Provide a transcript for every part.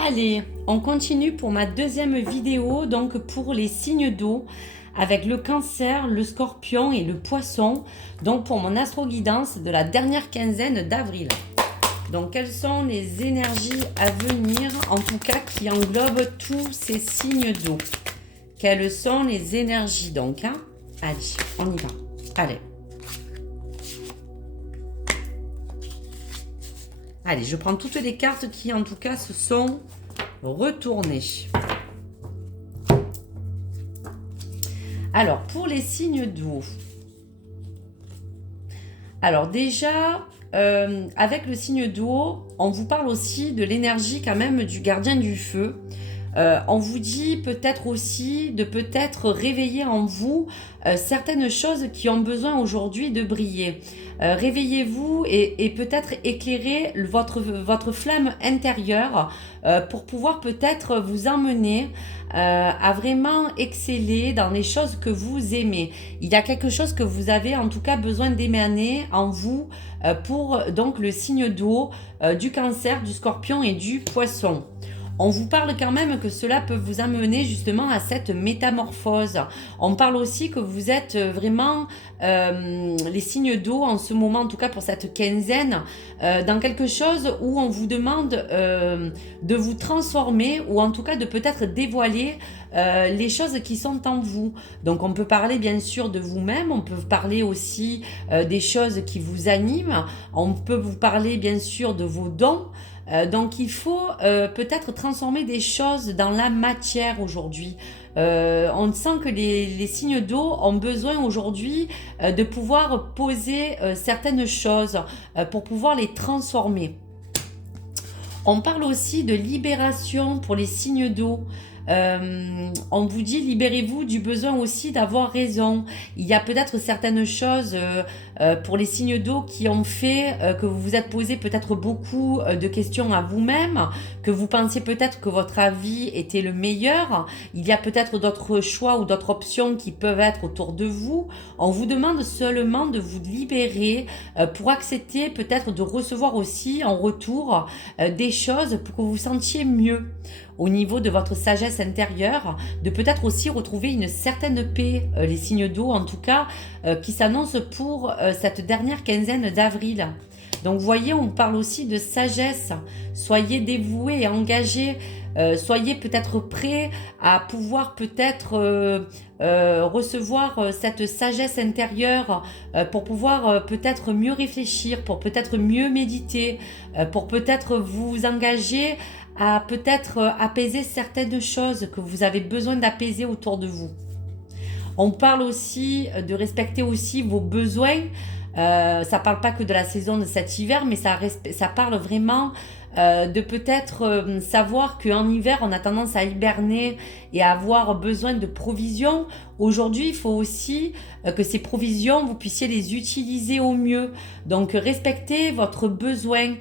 Allez, on continue pour ma deuxième vidéo, donc pour les signes d'eau, avec le cancer, le scorpion et le poisson, donc pour mon astro-guidance de la dernière quinzaine d'avril. Donc quelles sont les énergies à venir, en tout cas qui englobent tous ces signes d'eau? Quelles sont les énergies donc hein? Allez, on y va. Allez. Allez, je prends toutes les cartes qui en tout cas se sont retournées. Alors, pour les signes d'eau. Alors déjà, avec le signe d'eau, on vous parle aussi de l'énergie quand même du gardien du feu. On vous dit peut-être aussi de peut-être réveiller en vous certaines choses qui ont besoin aujourd'hui de briller. Réveillez-vous et peut-être éclairer votre flamme intérieure pour pouvoir peut-être vous emmener à vraiment exceller dans les choses que vous aimez. Il y a quelque chose que vous avez en tout cas besoin d'émaner en vous pour donc le signe d'eau, du cancer, du scorpion et du poisson. On vous parle quand même que cela peut vous amener justement à cette métamorphose. On parle aussi que vous êtes vraiment les signes d'eau en ce moment, en tout cas pour cette quinzaine, dans quelque chose où on vous demande de vous transformer ou en tout cas de peut-être dévoiler les choses qui sont en vous. Donc on peut parler bien sûr de vous-même, on peut parler aussi des choses qui vous animent, on peut vous parler bien sûr de vos dons. Donc il faut peut-être transformer des choses dans la matière aujourd'hui. On sent que les signes d'eau ont besoin aujourd'hui de pouvoir poser certaines choses pour pouvoir les transformer. On parle aussi de libération pour les signes d'eau. On vous dit libérez-vous du besoin aussi d'avoir raison. Il y a peut-être certaines choses pour les signes d'eau qui ont fait que vous vous êtes posé peut-être beaucoup de questions à vous-même, que vous pensiez peut-être que votre avis était le meilleur. Il y a peut-être d'autres choix ou d'autres options qui peuvent être autour de vous. On vous demande seulement de vous libérer pour accepter peut-être de recevoir aussi en retour des choses pour que vous vous sentiez mieux au niveau de votre sagesse intérieure, de peut-être aussi retrouver une certaine paix, les signes d'eau en tout cas, qui s'annoncent pour cette dernière quinzaine d'avril. Donc vous voyez, on parle aussi de sagesse. Soyez dévoués et engagés. Soyez peut-être prêts à pouvoir peut-être recevoir cette sagesse intérieure pour pouvoir peut-être mieux réfléchir, pour peut-être mieux méditer, pour peut-être vous engager à peut-être apaiser certaines choses que vous avez besoin d'apaiser autour de vous. On parle aussi de respecter aussi vos besoins. Ça parle pas que de la saison de cet hiver, mais ça parle vraiment de peut-être savoir qu'en hiver, on a tendance à hiberner et à avoir besoin de provisions. Aujourd'hui, il faut aussi que ces provisions, vous puissiez les utiliser au mieux. Donc, respectez votre besoin.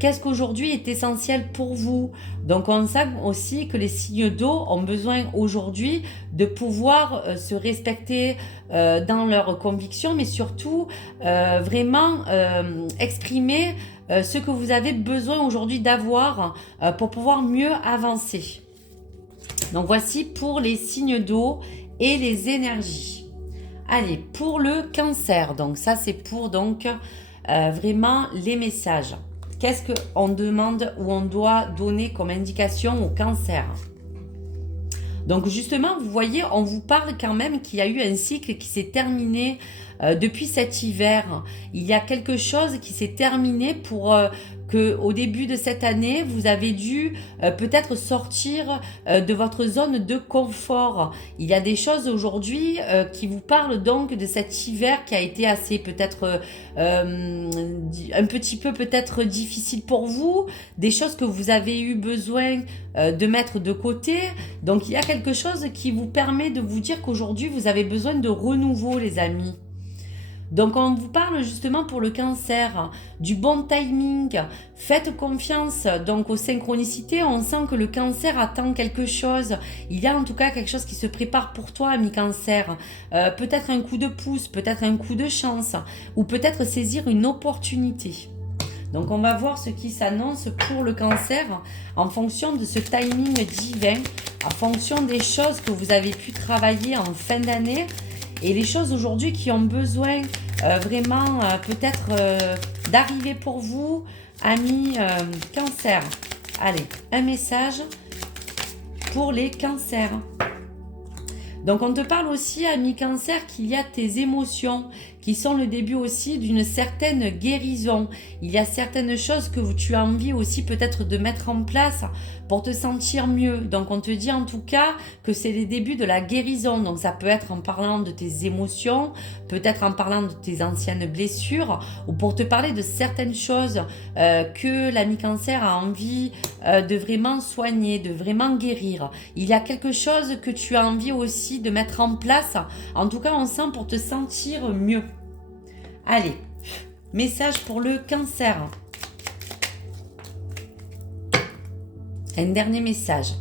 Qu'est-ce qu'aujourd'hui est essentiel pour vous? Donc, on sait aussi que les signes d'eau ont besoin aujourd'hui de pouvoir se respecter dans leurs convictions, mais surtout vraiment exprimer ce que vous avez besoin aujourd'hui d'avoir pour pouvoir mieux avancer. Donc voici pour les signes d'eau et les énergies. Allez, pour le cancer, donc ça c'est pour donc vraiment les messages. Qu'est-ce qu'on demande ou on doit donner comme indication au cancer? Donc justement, vous voyez, on vous parle quand même qu'il y a eu un cycle qui s'est terminé depuis cet hiver. Il y a quelque chose qui s'est terminé pour que au début de cette année, vous avez dû peut-être sortir de votre zone de confort. Il y a des choses aujourd'hui qui vous parlent donc de cet hiver qui a été assez peut-être un petit peu peut-être difficile pour vous, des choses que vous avez eu besoin de mettre de côté. Donc il y a quelque chose qui vous permet de vous dire qu'aujourd'hui vous avez besoin de renouveau, les amis. Donc on vous parle justement pour le cancer du bon timing. Faites confiance donc aux synchronicités. On sent que le cancer attend quelque chose. Il y a en tout cas quelque chose qui se prépare pour toi, ami cancer. Peut-être un coup de pouce, peut-être un coup de chance, ou peut-être saisir une opportunité. Donc on va voir ce qui s'annonce pour le Cancer en fonction de ce timing divin, en fonction des choses que vous avez pu travailler en fin d'année et les choses aujourd'hui qui ont besoin vraiment peut-être d'arriver pour vous, amis Cancer. Allez, un message pour les Cancers. Donc on te parle aussi, ami Cancer, qu'il y a tes émotions qui sont le début aussi d'une certaine guérison. Il y a certaines choses que tu as envie aussi peut-être de mettre en place pour te sentir mieux. Donc on te dit en tout cas que c'est les débuts de la guérison. Donc ça peut être en parlant de tes émotions, peut-être en parlant de tes anciennes blessures ou pour te parler de certaines choses que l'ami Cancer a envie de vraiment soigner, de vraiment guérir. Il y a quelque chose que tu as envie aussi de mettre en place, en tout cas on sent pour te sentir mieux. Allez, message pour le Cancer. Un dernier message.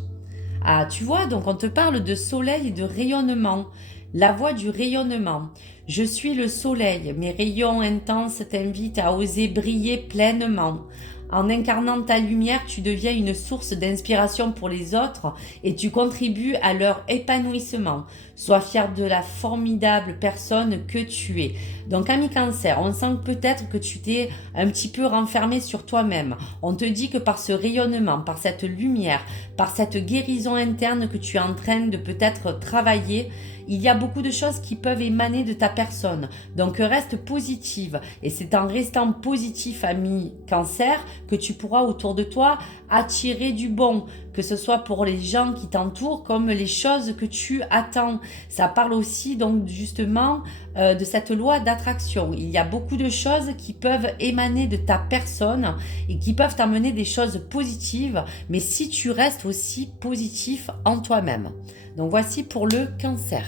Ah, tu vois, donc on te parle de soleil et de rayonnement. La voie du rayonnement. Je suis le soleil. Mes rayons intenses t'invitent à oser briller pleinement. En incarnant ta lumière, tu deviens une source d'inspiration pour les autres et tu contribues à leur épanouissement. Sois fier de la formidable personne que tu es. Donc, ami Cancer, on sent peut-être que tu t'es un petit peu renfermé sur toi-même. On te dit que par ce rayonnement, par cette lumière, par cette guérison interne que tu es en train de peut-être travailler, il y a beaucoup de choses qui peuvent émaner de ta personne. Donc reste positive. Et c'est en restant positif, ami Cancer, que tu pourras autour de toi attirer du bon. Que ce soit pour les gens qui t'entourent comme les choses que tu attends. Ça parle aussi donc justement de cette loi d'attraction. Il y a beaucoup de choses qui peuvent émaner de ta personne et qui peuvent t'amener des choses positives. Mais si tu restes aussi positif en toi-même. Donc voici pour le Cancer.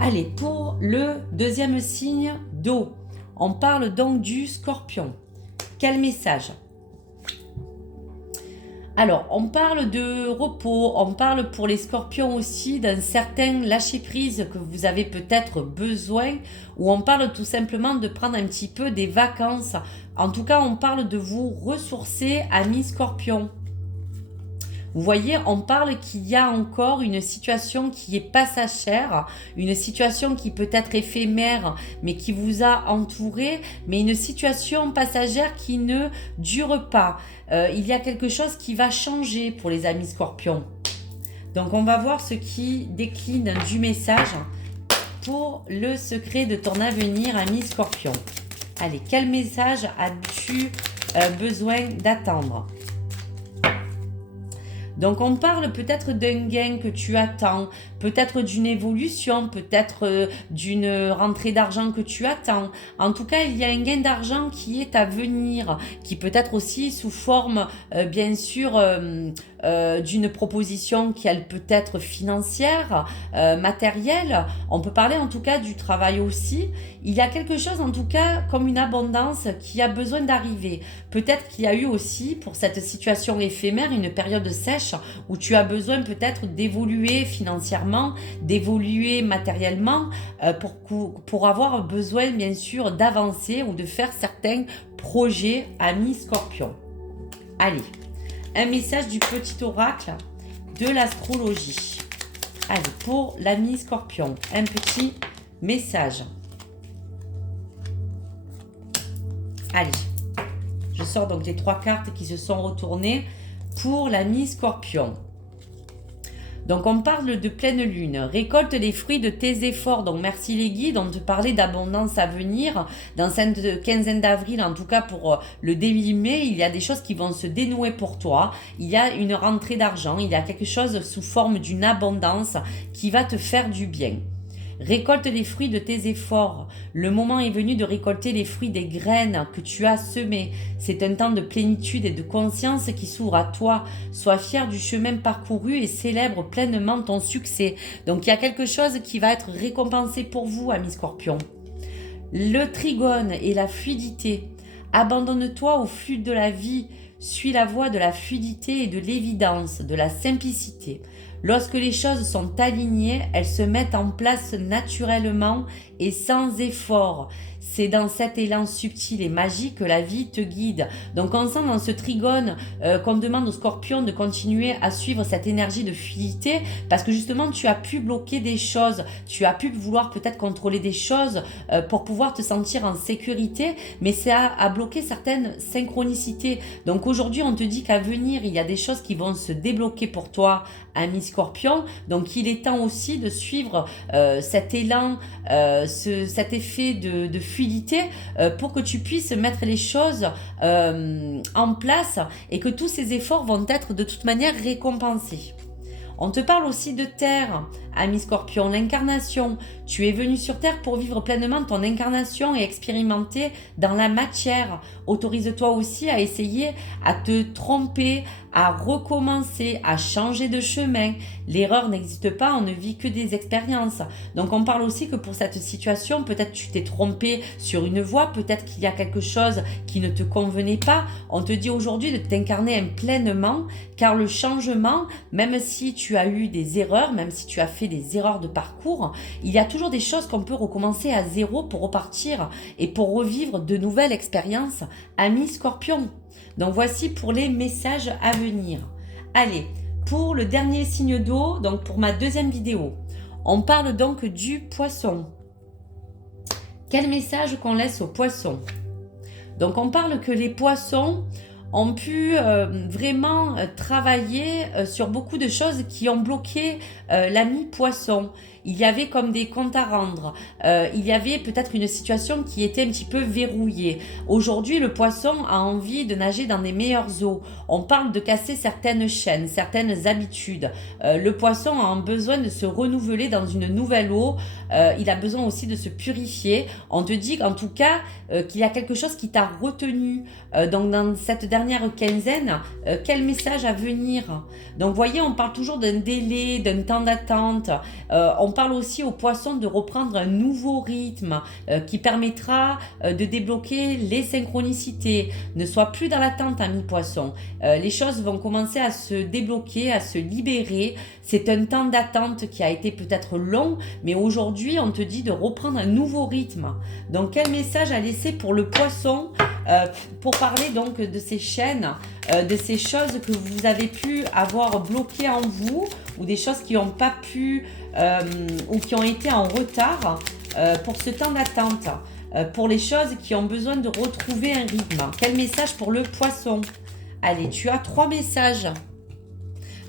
Allez, pour le deuxième signe d'eau, on parle donc du Scorpion. Quel message? Alors, on parle de repos, on parle pour les Scorpions aussi d'un certain lâcher-prise que vous avez peut-être besoin, ou on parle tout simplement de prendre un petit peu des vacances. En tout cas, on parle de vous ressourcer, amis Scorpions. Vous voyez, on parle qu'il y a encore une situation qui est passagère, une situation qui peut être éphémère, mais qui vous a entouré, mais une situation passagère qui ne dure pas. Il y a quelque chose qui va changer pour les amis Scorpions. Donc, on va voir ce qui décline du message pour le secret de ton avenir, ami Scorpion. Allez, quel message as-tu besoin d'attendre ? Donc on parle peut-être d'un gain que tu attends, peut-être d'une évolution, peut-être d'une rentrée d'argent que tu attends. En tout cas, il y a un gain d'argent qui est à venir, qui peut être aussi sous forme, bien sûr, d'une proposition qui elle peut être financière, matérielle. On peut parler en tout cas du travail aussi. Il y a quelque chose en tout cas comme une abondance qui a besoin d'arriver. Peut-être qu'il y a eu aussi pour cette situation éphémère une période sèche où tu as besoin peut-être d'évoluer financièrement, d'évoluer matériellement pour avoir besoin bien sûr d'avancer ou de faire certains projets amis Scorpion. Allez, un message du petit oracle de l'astrologie. Allez, pour l'ami Scorpion, un petit message. Allez, je sors donc les 3 cartes qui se sont retournées pour l'ami Scorpion. Donc on parle de pleine lune, récolte les fruits de tes efforts. Donc merci les guides, on te parlait d'abondance à venir. Dans cette quinzaine d'avril, en tout cas pour le début mai, il y a des choses qui vont se dénouer pour toi. Il y a une rentrée d'argent, il y a quelque chose sous forme d'une abondance qui va te faire du bien. Récolte les fruits de tes efforts. Le moment est venu de récolter les fruits des graines que tu as semées. C'est un temps de plénitude et de conscience qui s'ouvre à toi. Sois fier du chemin parcouru et célèbre pleinement ton succès. Donc il y a quelque chose qui va être récompensé pour vous, amis Scorpion. Le trigone et la fluidité. Abandonne-toi au flux de la vie. Suis la voie de la fluidité et de l'évidence, de la simplicité. Lorsque les choses sont alignées, elles se mettent en place naturellement et sans effort. C'est dans cet élan subtil et magique que la vie te guide. Donc on sent dans ce trigone qu'on demande au scorpion de continuer à suivre cette énergie de fluidité parce que justement tu as pu bloquer des choses, tu as pu vouloir peut-être contrôler des choses pour pouvoir te sentir en sécurité, mais ça a bloqué certaines synchronicités. Donc aujourd'hui on te dit qu'à venir il y a des choses qui vont se débloquer pour toi, ami scorpion. Donc il est temps aussi de suivre cet élan, cet effet de fluidité pour que tu puisses mettre les choses en place et que tous ces efforts vont être de toute manière récompensés. On te parle aussi de terre, ami scorpion, l'incarnation. Tu es venu sur terre pour vivre pleinement ton incarnation et expérimenter dans la matière. Autorise-toi aussi à essayer, à te tromper, à recommencer, à changer de chemin. L'erreur n'existe pas, on ne vit que des expériences. Donc on parle aussi que pour cette situation, peut-être tu t'es trompé sur une voie, peut-être qu'il y a quelque chose qui ne te convenait pas. On te dit aujourd'hui de t'incarner pleinement, car le changement, même si tu as eu des erreurs, même si tu as fait des erreurs de parcours, il y a toujours des choses qu'on peut recommencer à zéro pour repartir et pour revivre de nouvelles expériences, ami scorpion. Donc voici pour les messages à venir. Allez, pour le dernier signe d'eau, donc pour ma deuxième vidéo, on parle donc du poisson. Quel message qu'on laisse aux poissons? Donc on parle que les poissons ont pu vraiment travailler sur beaucoup de choses qui ont bloqué l'ami poisson. Il y avait comme des comptes à rendre. Il y avait peut-être une situation qui était un petit peu verrouillée. Aujourd'hui, le poisson a envie de nager dans des meilleures eaux. On parle de casser certaines chaînes, certaines habitudes. Le poisson a besoin de se renouveler dans une nouvelle eau. Il a besoin aussi de se purifier. On te dit en tout cas qu'il y a quelque chose qui t'a retenu. Donc dans cette dernière quinzaine, quel message à venir? Donc voyez, on parle toujours d'un délai, d'un temps d'attente. On parle aussi aux poissons de reprendre un nouveau rythme qui permettra de débloquer les synchronicités. Ne sois plus dans l'attente, ami poisson. Les choses vont commencer à se débloquer, à se libérer. C'est un temps d'attente qui a été peut-être long, mais aujourd'hui, on te dit de reprendre un nouveau rythme. Donc, quel message à laisser pour le poisson pour parler donc de ces chaînes, de ces choses que vous avez pu avoir bloquées en vous ou des choses qui n'ont pas pu ou qui ont été en retard pour ce temps d'attente, pour les choses qui ont besoin de retrouver un rythme. Quel message pour le poisson? Allez, tu as 3 messages.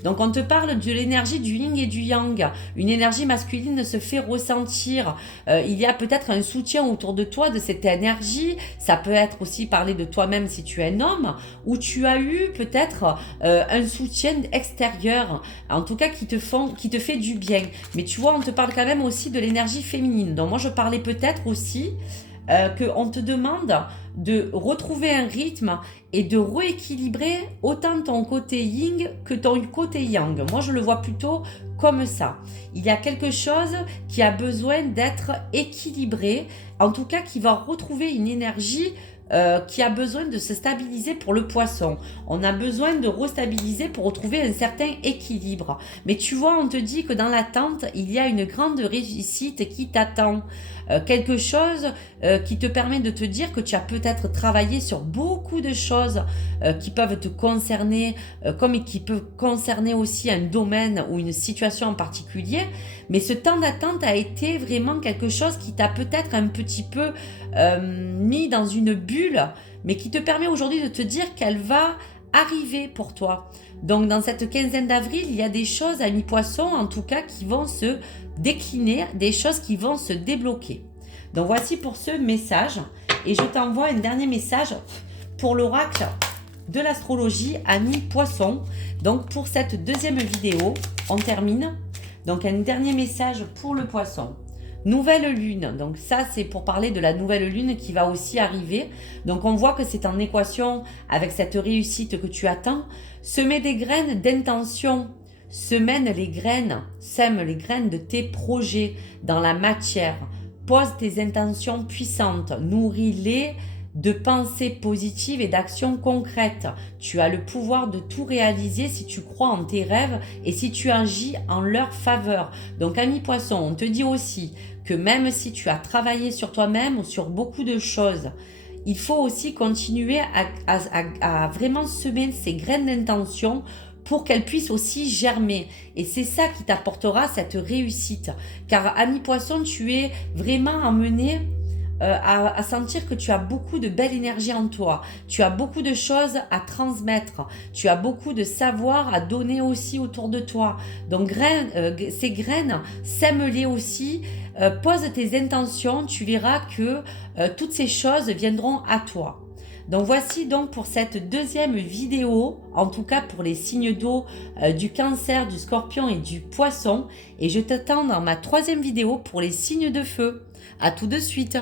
Donc on te parle de l'énergie du yin et du yang. Une énergie masculine se fait ressentir. Il y a peut-être un soutien autour de toi de cette énergie. Ça peut être aussi parler de toi-même si tu es un homme, ou tu as eu peut-être un soutien extérieur, en tout cas qui te fait du bien. Mais tu vois, on te parle quand même aussi de l'énergie féminine. Donc moi je parlais peut-être aussi qu'on te demande de retrouver un rythme et de rééquilibrer autant ton côté yin que ton côté yang. Moi, je le vois plutôt comme ça. Il y a quelque chose qui a besoin d'être équilibré, en tout cas qui va retrouver une énergie qui a besoin de se stabiliser pour le poisson. On a besoin de restabiliser pour retrouver un certain équilibre. Mais tu vois, on te dit que dans l'attente, il y a une grande réussite qui t'attend. Quelque chose qui te permet de te dire que tu as peut-être travaillé sur beaucoup de choses qui peuvent te concerner, comme qui peuvent concerner aussi un domaine ou une situation en particulier. Mais ce temps d'attente a été vraiment quelque chose qui t'a peut-être un petit peu mis dans une bulle, mais qui te permet aujourd'hui de te dire qu'elle va arriver pour toi. Donc dans cette quinzaine d'avril, il y a des choses à mi-poisson, en tout cas, qui vont se décliner, des choses qui vont se débloquer. Donc voici pour ce message. Et je t'envoie un dernier message pour l'oracle de l'astrologie à mi-poisson. Donc pour cette deuxième vidéo, on termine. Donc un dernier message pour le poisson. Nouvelle lune, donc ça c'est pour parler de la nouvelle lune qui va aussi arriver. Donc on voit que c'est en équation avec cette réussite que tu attends. Semer des graines d'intention, sème les graines de tes projets dans la matière. Pose tes intentions puissantes, nourris-les de pensées positives et d'actions concrètes. Tu as le pouvoir de tout réaliser si tu crois en tes rêves et si tu agis en leur faveur. Donc, ami poisson, on te dit aussi que même si tu as travaillé sur toi-même ou sur beaucoup de choses, il faut aussi continuer à vraiment semer ces graines d'intention pour qu'elles puissent aussi germer. Et c'est ça qui t'apportera cette réussite. Car ami poisson, tu es vraiment emmené à sentir que tu as beaucoup de belle énergie en toi. Tu as beaucoup de choses à transmettre. Tu as beaucoup de savoir à donner aussi autour de toi. Donc ces graines, sème-les aussi. Pose tes intentions. Tu verras que toutes ces choses viendront à toi. Donc voici donc pour cette deuxième vidéo, en tout cas pour les signes d'eau du Cancer, du Scorpion et du Poisson. Et je t'attends dans ma troisième vidéo pour les signes de feu. À tout de suite.